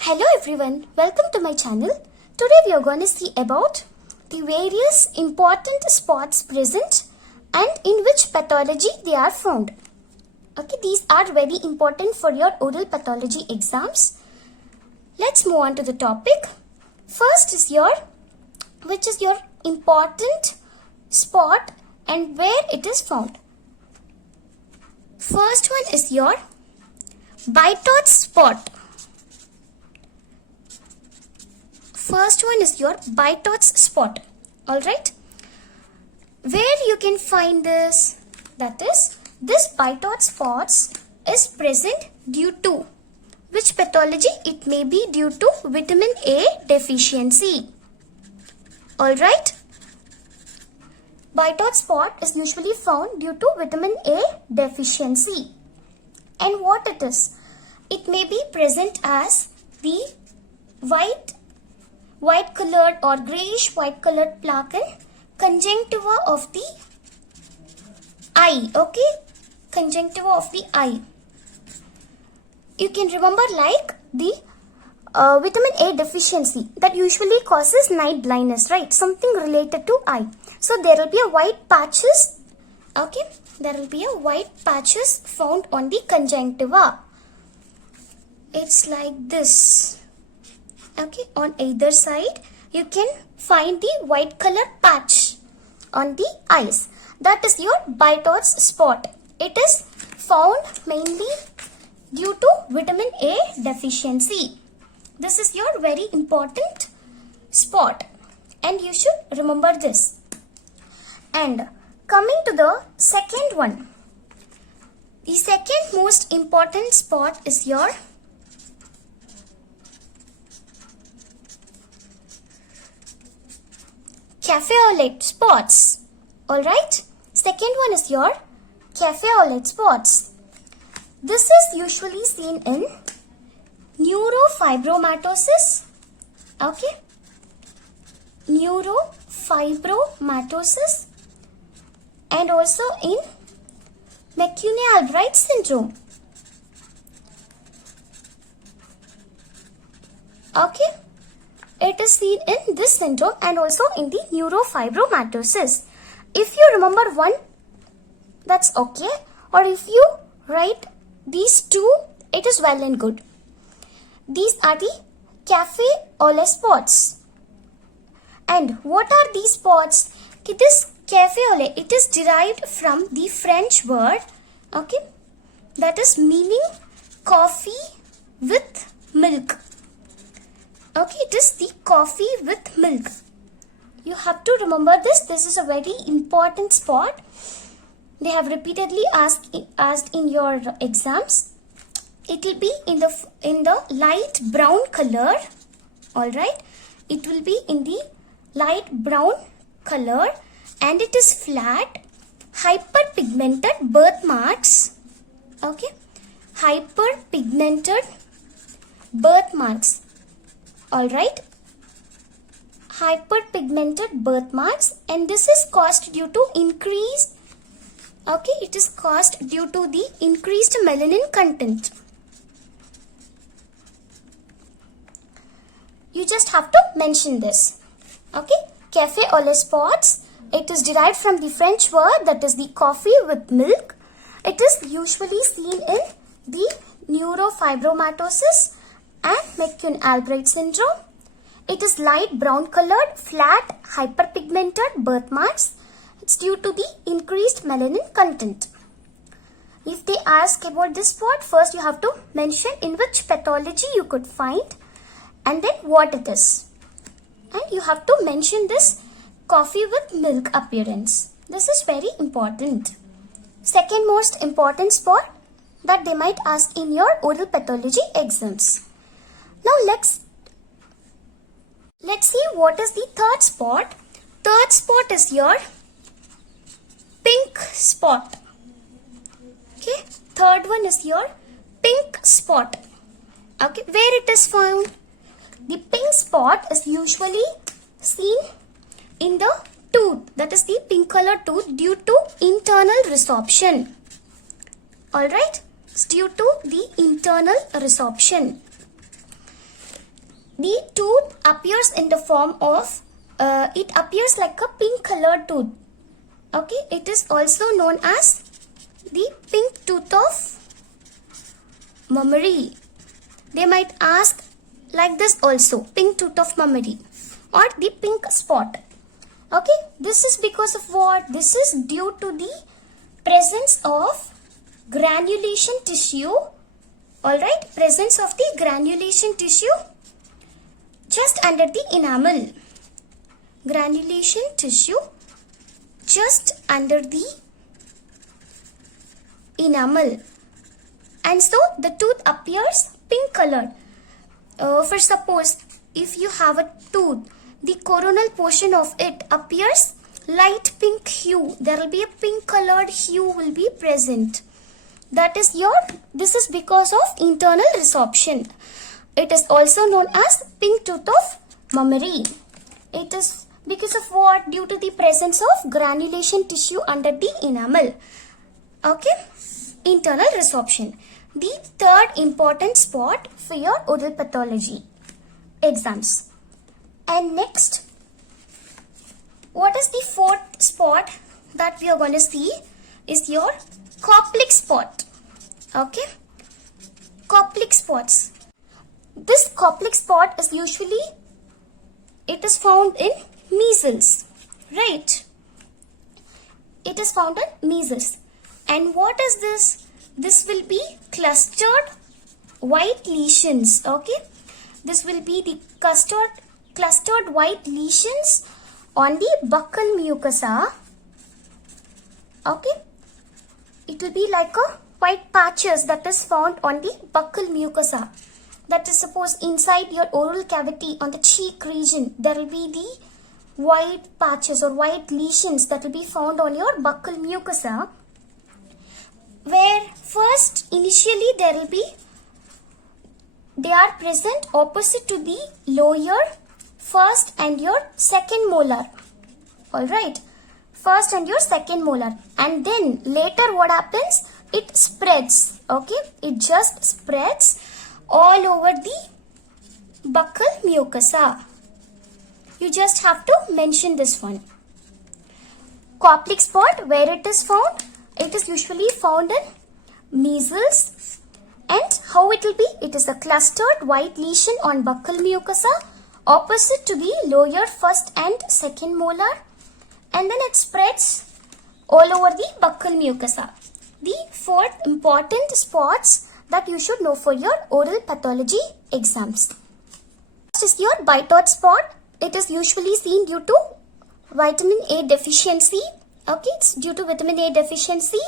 Hello everyone, welcome to my channel. Today we are going to see about the various important spots present and in which pathology they are found. Okay, these are very important for your oral pathology exams. Let's move on to the topic. First is which is your important spot and where it is found. First one is your Bitot spot. First one is your Bitot spot. Alright. Where you can find this? That is, this Bitot spots is present due to which pathology? It may be due to vitamin A deficiency. Alright. Bitot spot is usually found due to vitamin A deficiency. And what it is? It may be present as the white colored or grayish white colored plaque in conjunctiva of the eye. Okay, conjunctiva of the eye. You can remember like the vitamin A deficiency that usually causes night blindness, right? Something related to eye. So there will be a white patches. Okay, there will be a white patches found on the conjunctiva. It's like this. Okay, on either side you can find the white color patch on the eyes. That is your Bitot spot. It is found mainly due to vitamin A deficiency. This is your very important spot and you should remember this. And coming to the second one. The second most important spot is your cafe au lait spots. Alright. Second one is your cafe au lait spots. This is usually seen in neurofibromatosis. Okay. Neurofibromatosis. And also in McCune-Albright syndrome. Okay. It is seen in this syndrome and also in the neurofibromatosis. If you remember one, that's okay. Or if you write these two, it is well and good. These are the cafe au lait spots. And what are these spots? Okay, this cafe au lait, it is derived from the French word, okay, that is meaning coffee with milk. Okay, it is the coffee with milk. You have to remember this. This is a very important spot. They have repeatedly asked in your exams. It will be in the light brown color. All right. It will be in the light brown color and it is flat, hyperpigmented birthmarks. Okay. Hyperpigmented birthmarks. Alright, hyperpigmented birthmarks, and this is caused due to increased, okay, it is caused due to the increased melanin content. You just have to mention this. Okay, cafe au lait spots, it is derived from the French word that is the coffee with milk. It is usually seen in the neurofibromatosis and McCune-Albright syndrome. It is light brown colored, flat, hyperpigmented birthmarks. It's due to the increased melanin content. If they ask about this spot, first you have to mention in which pathology you could find and then what it is. And you have to mention this coffee with milk appearance. This is very important. Second most important spot that they might ask in your oral pathology exams. Now let's see what is the third spot. Third spot is your pink spot. Okay, third one is your pink spot. Okay, where it is found? The pink spot is usually seen in the tooth, that is the pink color tooth, due to internal resorption. Alright, it's due to the internal resorption. the tooth appears in the form of, it appears like a pink colored tooth. Okay, it is also known as the pink tooth of memory. They might ask like this also, pink tooth of memory or the pink spot. Okay, this is because of what? This is due to the presence of granulation tissue. Alright, presence of the granulation tissue just under the enamel. Granulation tissue just under the enamel. And so the tooth appears pink colored. For suppose if you have a tooth, the coronal portion of it appears light pink hue. There will be a pink colored hue will be present. That is this is because of internal resorption. It is also known as pink tooth of memory. It is because of what? Due to the presence of granulation tissue under the enamel. Okay, internal resorption. The third important spot for your oral pathology exams. And next, what is the fourth spot that we are going to see is your Koplik spot. Okay, Koplik spots. This Koplik spot is usually, it is found in measles, right? It is found in measles. And what is this? This will be clustered white lesions. Okay, this will be the clustered white lesions on the buccal mucosa. Okay, it will be like a white patches that is found on the buccal mucosa. That is, suppose inside your oral cavity on the cheek region, there will be the white patches or white lesions that will be found on your buccal mucosa, where first initially they are present opposite to the lower first and your second molar. Alright, first and your second molar, and then later what happens? It spreads. Okay, it just spreads all over the buccal mucosa. You just have to mention this one. Koplik spot, where it is found? It is usually found in measles. And how it will be? It is a clustered white lesion on buccal mucosa opposite to the lower first and second molar, and then it spreads all over the buccal mucosa. The fourth important spots that you should know for your oral pathology exams. First is your bitoid spot. It is usually seen due to vitamin A deficiency. Okay, it's due to vitamin A deficiency.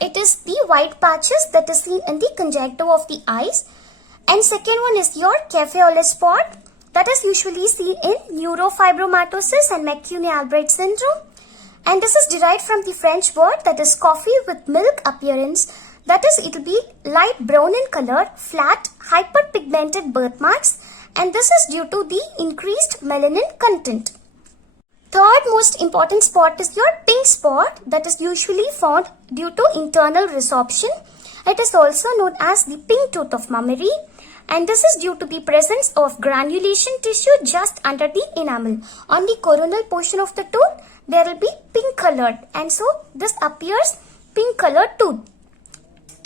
It is the white patches that is seen in the conjunctiva of the eyes. And second one is your café au lait spot that is usually seen in neurofibromatosis and McCune-Albright syndrome. And this is derived from the French word that is coffee with milk appearance. That is, it will be light brown in color, flat, hyperpigmented birthmarks, and this is due to the increased melanin content. Third most important spot is your pink spot that is usually found due to internal resorption. It is also known as the pink tooth of memory, and this is due to the presence of granulation tissue just under the enamel. On the coronal portion of the tooth, there will be pink colored, and so this appears pink colored tooth.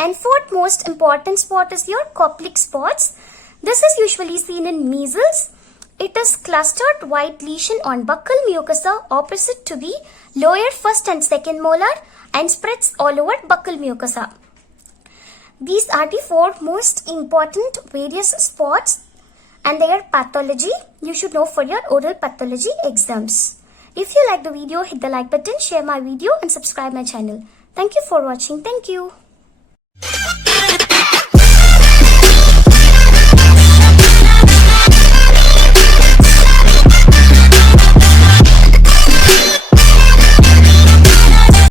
And fourth most important spot is your Koplik spots. This is usually seen in measles. It is clustered white lesion on buccal mucosa opposite to the lower first and second molar and spreads all over buccal mucosa. These are the four most important various spots and their pathology you should know for your oral pathology exams. If you like the video, hit the like button, share my video and subscribe my channel. Thank you for watching. Thank you.